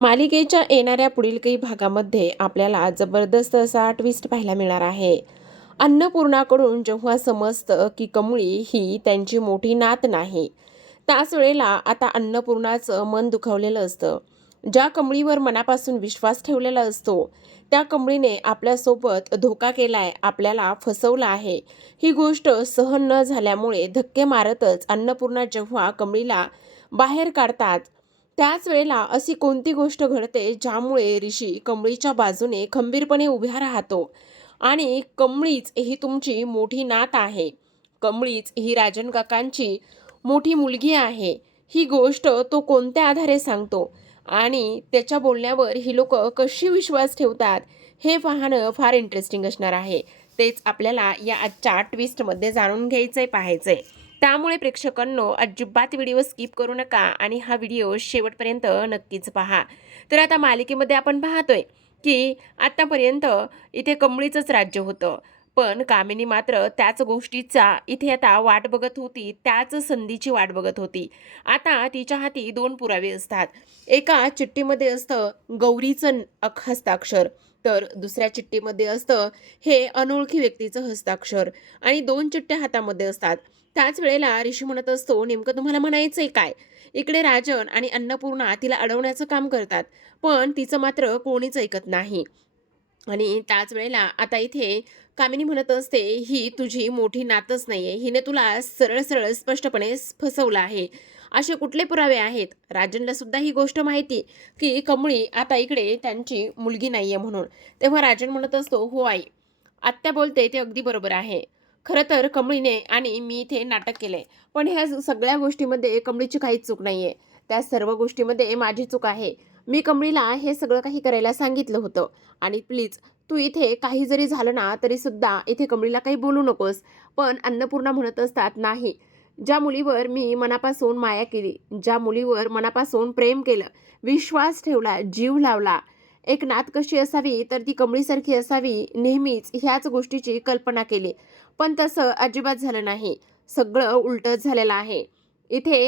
मालिकेच्या येणाऱ्या पुढील काही भागामध्ये आपल्याला जबरदस्त असा ट्विस्ट पाहायला मिळणार आहे. अन्नपूर्णाकडून जेव्हा समजतं की कमळी ही त्यांची मोठी नात नाही, त्याच वेळेला आता अन्नपूर्णाचं मन दुखावलेलं असतं. ज्या कमळीवर मनापासून विश्वास ठेवलेला असतो, त्या कमळीने आपल्यासोबत धोका केलाय, आपल्याला फसवलं आहे, ही गोष्ट सहन न झाल्यामुळे धक्के मारतच अन्नपूर्णा जेव्हा कमळीला बाहेर काढतात, त्याच वेळेला अशी कोणती गोष्ट घडते ज्यामुळे ऋषी कमळीच्या बाजूने खंबीरपणे उभ्या राहतो आणि कमळीच ही तुमची मोठी नात आहे, कमळीच ही राजन काकांची मोठी मुलगी आहे, ही गोष्ट तो कोणत्या आधारे सांगतो आणि त्याच्या बोलण्यावर ही लोक कशी विश्वास ठेवतात, हे पाहणं फार इंटरेस्टिंग असणार आहे. तेच आपल्याला या आजच्या ट्विस्टमध्ये जाणून घ्यायचंय, पाहायचंय. त्यामुळे प्रेक्षकांनो, अजिबात व्हिडिओ स्किप करू नका आणि हा व्हिडिओ शेवटपर्यंत नक्कीच पहा. तर आता मालिकेमध्ये आपण पाहतोय की आतापर्यंत इथे कमळीचंच राज्य होतं, पण कामिनी मात्र त्याच गोष्टीचा इथे आता वाट बघत होती, त्याच संधीची वाट बघत होती. आता तिच्या हाती दोन पुरावे असतात. एका चिठ्ठीमध्ये असतं गौरीचं हस्ताक्षर, तर दुसऱ्या चिठ्ठीमध्ये असतं हे अनोळखी व्यक्तीचं हस्ताक्षर, आणि दोन चिठ्ठ्या हातामध्ये असतात. त्याच वेळेला ऋषी म्हणत असतो, नेमकं तुम्हाला म्हणायचंय काय? इकडे राजन आणि अन्नपूर्णा तिला अडवण्याचं काम करतात, पण तिचं मात्र कोणीच ऐकत नाही. आणि त्याच वेळेला आता इथे कामिनी म्हणत असते, ही तुझी मोठी नातच नाहीये, हिने तुला सरळ सरळ स्पष्टपणे फसवलं आहे. असे कुठले पुरावे आहेत? राजनला सुद्धा ही गोष्ट माहिती की कमळी आता इकडे त्यांची मुलगी नाहीये म्हणून. तेव्हा राजन म्हणत असतो, हो आई, आत्या बोलते ते अगदी बरोबर आहे. खरं तर कमळीने आणि मी इथे नाटक केलंय, पण ह्या सगळ्या गोष्टीमध्ये कमळीची काहीच चूक नाहीये. त्या सर्व गोष्टीमध्ये माझी चूक आहे. मी कमळीला हे सगळं काही करायला सांगितलं होतं, आणि प्लीज तू इथे काही जरी झालं ना तरी सुद्धा इथे कमळीला काही बोलू नकोस. पण अन्नपूर्णा म्हणत असतात, नाही, ज्या मुलीवर मी मनापासून माया केली, ज्या मुलीवर मनापासून प्रेम केलं, विश्वास ठेवला, जीव लावला, एक नात कशी असावी तर ती कमळीसारखी असावी, नेहमीच ह्याच गोष्टीची कल्पना केली. पण तसं अजिबात झालं नाही. सगळं उलटच झालेलं आहे. इथे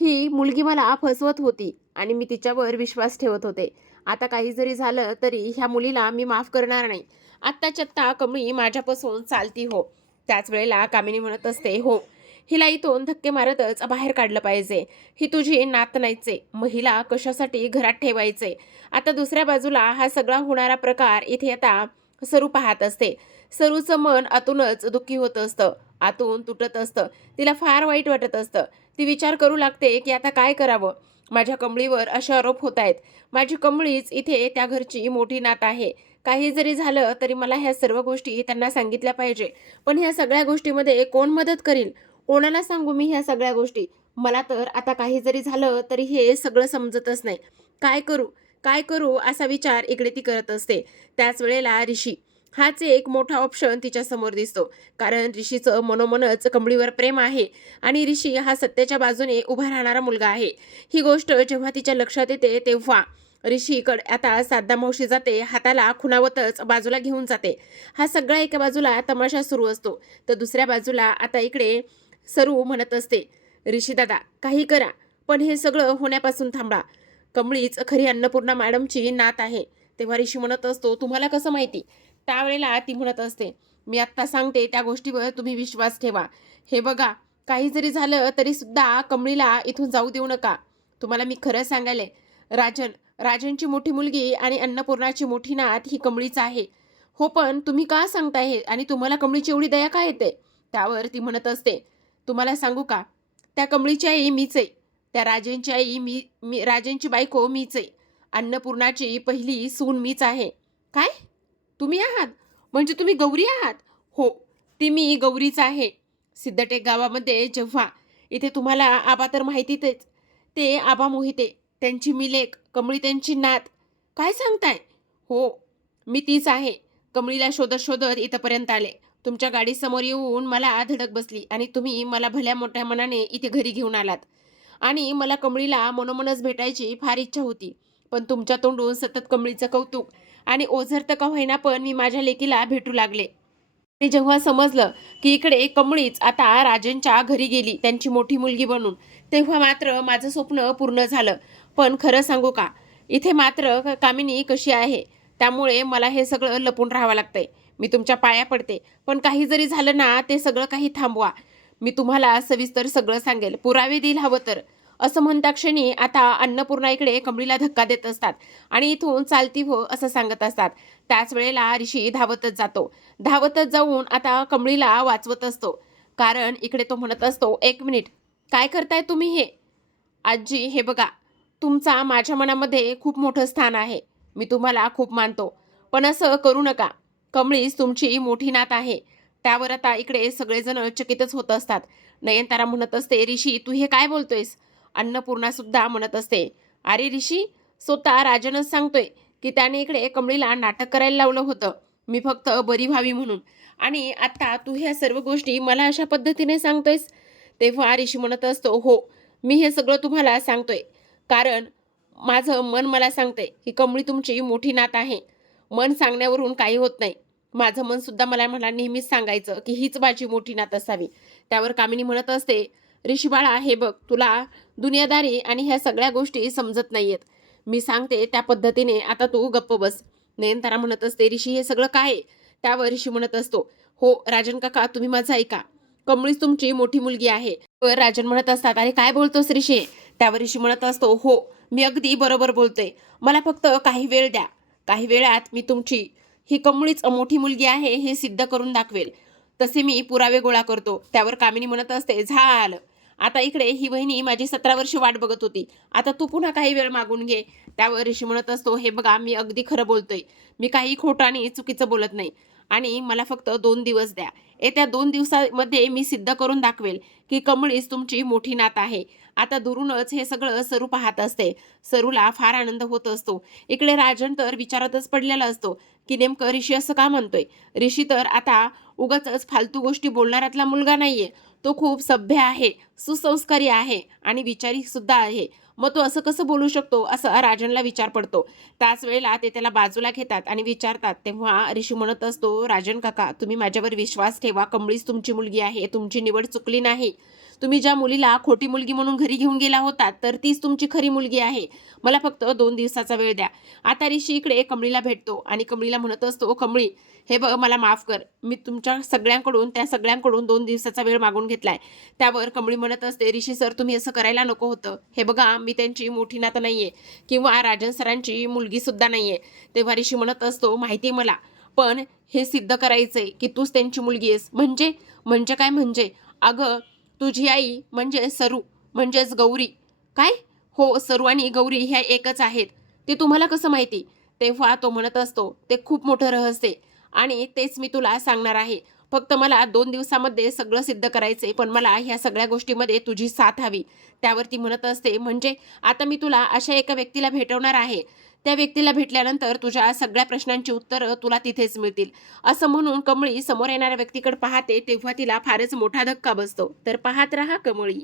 ही मुलगी मला फसवत होती आणि मी तिच्यावर विश्वास ठेवत होते. आता काही जरी झालं तरी ह्या मुलीला मी माफ करणार नाही. आत्ताच्या आत्ता कमळी माझ्यापासून चालती हो. त्याच वेळेला कामिनी म्हणत असते, हो, हिला इथून धक्के मारतच बाहेर काढलं पाहिजे. ही तुझी नात नाहीच आहे. महिला कशासाठी घरात ठेवायचे? आता दुसऱ्या बाजूला हा सगळा होणारा प्रकार इथे आता सरू पाहत असते. सरूचं मन आतूनच दुःखी होत असतं, आतून तुटत असतं. तिला फार वाईट वाटत असतं. ती विचार करू लागते की आता काय करावं? माझ्या कमळीवर असे आरोप होत आहेत. माझी कमळीच इथे त्या घरची मोठी नात आहे. काही जरी झालं तरी मला ह्या सर्व गोष्टी त्यांना सांगितल्या पाहिजे. पण ह्या सगळ्या गोष्टीमध्ये कोण मदत करील? कोणाला सांगू मी ह्या सगळ्या गोष्टी? मला तर आता काही जरी झालं तरी हे सगळं समजतच नाही. काय करू? काय करू? असा विचार इकडे ती करत असते. त्याच वेळेला ऋषी हाच एक मोठा ऑप्शन तिच्या समोर दिसतो. कारण ऋषीचं मनोमनच कमळीवर प्रेम आहे आणि ऋषी हा सत्याच्या बाजूने उभा राहणारा मुलगा आहे. ही गोष्ट जेव्हा तिच्या लक्षात येते तेव्हा ऋषीकडे आता साधा मावशी जाते, हाताला खुणावतच बाजूला घेऊन जाते. हा सगळा एका बाजूला तमाशा सुरू असतो, तर दुसऱ्या बाजूला आता इकडे सरू म्हणत असते, ऋषी दादा काही करा, पण हे सगळं होण्यापासून थांबा. कमळीच खरी अन्नपूर्णा मॅडमची नात आहे. तेव्हा ऋषी म्हणत असतो, तुम्हाला कसं माहिती? त्यावेळेला ती म्हणत असते, मी आत्ता सांगते त्या गोष्टीवर तुम्ही विश्वास ठेवा. हे बघा, काही जरी झालं तरी सुद्धा कमळीला इथून जाऊ देऊ नका. तुम्हाला मी खरं सांगायले, राजनची मोठी मुलगी आणि अन्नपूर्णाची मोठी नात ही कमळीच आहे. हो, पण तुम्ही का सांगताय हे, आणि तुम्हाला कमळीची एवढी दया का येते? त्यावर ती म्हणत असते, तुम्हाला सांगू का, त्या कमळीची आई मीच आहे. त्या राजेंची आई मी मी राजेंची बायको मीच आहे. अन्नपूर्णाची पहिली सून मीच आहे. काय? तुम्ही आहात? म्हणजे तुम्ही गौरी आहात? हो, ती मी गौरीच आहे. सिद्धटेक गावामध्ये जेव्हा इथे तुम्हाला आबा तर माहितीतच, ते आबा मोहिते, त्यांची मी लेक, कमळी त्यांची नात. काय सांगताय? हो, मी तीच आहे. कमळीला शोधत शोधत इथपर्यंत आले. तुमच्या गाडीसमोर येऊन मला धडक बसली आणि तुम्ही मला भल्या मोठ्या मनाने इथे घरी घेऊन आलात. आणि मला कमळीला मनोमनच भेटायची फार इच्छा होती. पण तुमच्या तोंडून सतत कमळीचं कौतुक आणि ओझरतं का होईना पण मी माझ्या लेकीला भेटू लागले. आणि जेव्हा समजलं की इकडे कमळीच आता राजेंच्या घरी गेली त्यांची मोठी मुलगी बनून, तेव्हा मात्र माझं स्वप्न पूर्ण झालं. पण खरं सांगू का, इथे मात्र कामिनी कशी आहे, त्यामुळे मला हे सगळं लपून राहावं लागतंय. मी तुमच्या पाया पडते, पण काही जरी झालं ना, ते सगळं काही थांबवा. मी तुम्हाला सविस्तर सगळं सांगेल, पुरावे देईल हवं तर. असं म्हणता क्षणी आता अन्नपूर्णा इकडे कमळीला धक्का देत असतात आणि इथून चालती हो असं सांगत असतात. त्याच वेळेला ऋषी धावतच जातो. धावतच जाऊन आता कमळीला वाचवत असतो. कारण इकडे तो म्हणत असतो, "एक मिनिट, काय करताय तुम्ही हे? आजी हे बघा, तुमचा माझ्या मनामध्ये खूप मोठं स्थान आहे. मी तुम्हाला खूप मानतो. पण असं करू नका. कमळीच तुमची मोठी नात आहे." त्यावर आता इकडे सगळेजण चकितच होत असतात. नयनतारा म्हणत असते, "ऋषी तू हे काय बोलतोयस?" अन्नपूर्णा सुद्धा म्हणत असते, "अरे ऋषी, स्वतः राजनच सांगतोय की त्याने इकडे कमळीला नाटक करायला लावलं होतं. मी फक्त बरी व्हावी म्हणून. आणि आता तू ह्या सर्व गोष्टी मला अशा पद्धतीने सांगतोयस?" तेव्हा ऋषी म्हणत असतो, "हो, मी हे सगळं तुम्हाला सांगतोय. कारण माझं मन मला सांगतंय की कमळी तुमची मोठी नात आहे. मन सांगण्यावरून काही होत नाही. माझं मन सुद्धा मला नेहमीच सांगायचं की हीच माझी मोठी नात असावी." त्यावर कामिनी म्हणत असते, "ऋषी बाळा हे बघ, तुला दुनियादारी आणि ह्या सगळ्या गोष्टी समजत नाहीयेत. मी सांगते त्या पद्धतीने आता तू गप्प बस." नयनतारा म्हणत असते, "ऋषी हे सगळं काय आहे?" त्यावर ऋषी म्हणत असतो, "हो राजन काका, तुम्ही माझं ऐका. कमळीच तुमची मोठी मुलगी आहे." तर राजन म्हणत असतात, "अरे काय बोलतोस ऋषी?" त्यावर ऋषी म्हणत असतो, "हो, मी अगदी बरोबर बोलतोय. मला फक्त काही वेळ द्या. काही वेळात मी तुमची ही कमळीच मोठी मुलगी आहे हे सिद्ध करून दाखवेल. तसे मी पुरावे गोळा करतो." त्यावर कामिनी म्हणत असते, "झालं. आता इकडे ही वहिनी माझी 17 वर्ष वाट बघत होती. आता तू पुन्हा काही वेळ मागून घे." त्यावर ऋषी म्हणत असतो, "हे बघा, मी अगदी खरं बोलतोय. मी काही खोटं आणि चुकीचं बोलत नाही. आणि मला फक्त 2 दिवस द्या. येत्या 2 दिवसामध्ये मी सिद्ध करून दाखवेल की कमळीच तुमची मोठी नात आहे." आता दुरूनच हे सगळं सरू पाहत असते. सरूला फार आनंद होत असतो. इकडे राजन तर विचारातच पडलेला असतो की नेमकं ऋषी असं का म्हणतोय. ऋषी तर आता उगाचच फालतू गोष्टी बोलणाऱ्यातला मुलगा नाहीये. तो खूप सभ्य आहे, सुसंस्कारी आहे आणि विचारी सुद्धा आहे. मग तो असं कसं बोलू शकतो, असा राजनला विचार पडतो. त्याच वेळेला ते त्याला बाजूला घेतात आणि विचारतात. तेव्हा ऋषी म्हणत असतो, "राजन काका, तुम्ही माझ्यावर विश्वास ठेवा. कमळीच तुमची मुलगी आहे. तुमची निवड चुकली नाही. तुम्ही ज्या मुलीला खोटी मुलगी म्हणून घरी घेऊन गेला होता, तर तीच तुमची खरी मुलगी आहे. मला फक्त 2 दिवसाचा वेळ द्या." आता ऋषी इकडे कमळीला भेटतो आणि कमळीला म्हणत असतो, "कमळी, हे बघ मला माफ कर. मी तुमच्या त्या सगळ्यांकडून 2 दिवसाचा वेळ मागून घेतलाय." त्यावर कमळी म्हणत असते, "ऋषी सर, तुम्ही असं करायला नको होतं. हे बघा, मी त्यांची मोठी नात नाहीये किंवा राजन सरांची मुलगी सुद्धा नाहीये." तेव्हा ऋषी म्हणत असतो, "माहिती मला, पण हे सिद्ध करायचंय की तूच त्यांची मुलगी आहेस." "म्हणजे? म्हणजे काय म्हणजे?" "अगं, तुझी आई म्हणजे सरू म्हणजेच गौरी." "काय?" "हो, सरू आणि गौरी ह्या एकच आहेत." "ते तुम्हाला कसं माहिती?" तेव्हा तो म्हणत असतो, "ते खूप मोठं रहस्य आहे आणि तेच मी तुला सांगणार आहे. फक्त मला 2 दिवसामध्ये सगळं सिद्ध करायचंय, पण मला ह्या सगळ्या गोष्टीमध्ये तुझी साथ हवी." त्यावरती म्हणत असते, "म्हणजे आता मी तुला अशा एका व्यक्तीला भेटवणार आहे. त्या व्यक्तीला भेटल्यानंतर तुझ्या सगळ्या प्रश्नांची उत्तरं तुला तिथेच मिळतील." असं म्हणून कमळी समोर येणाऱ्या व्यक्तीकडे पाहते. तेव्हा तिला फारच मोठा धक्का बसतो. तर पाहत रहा कमळी.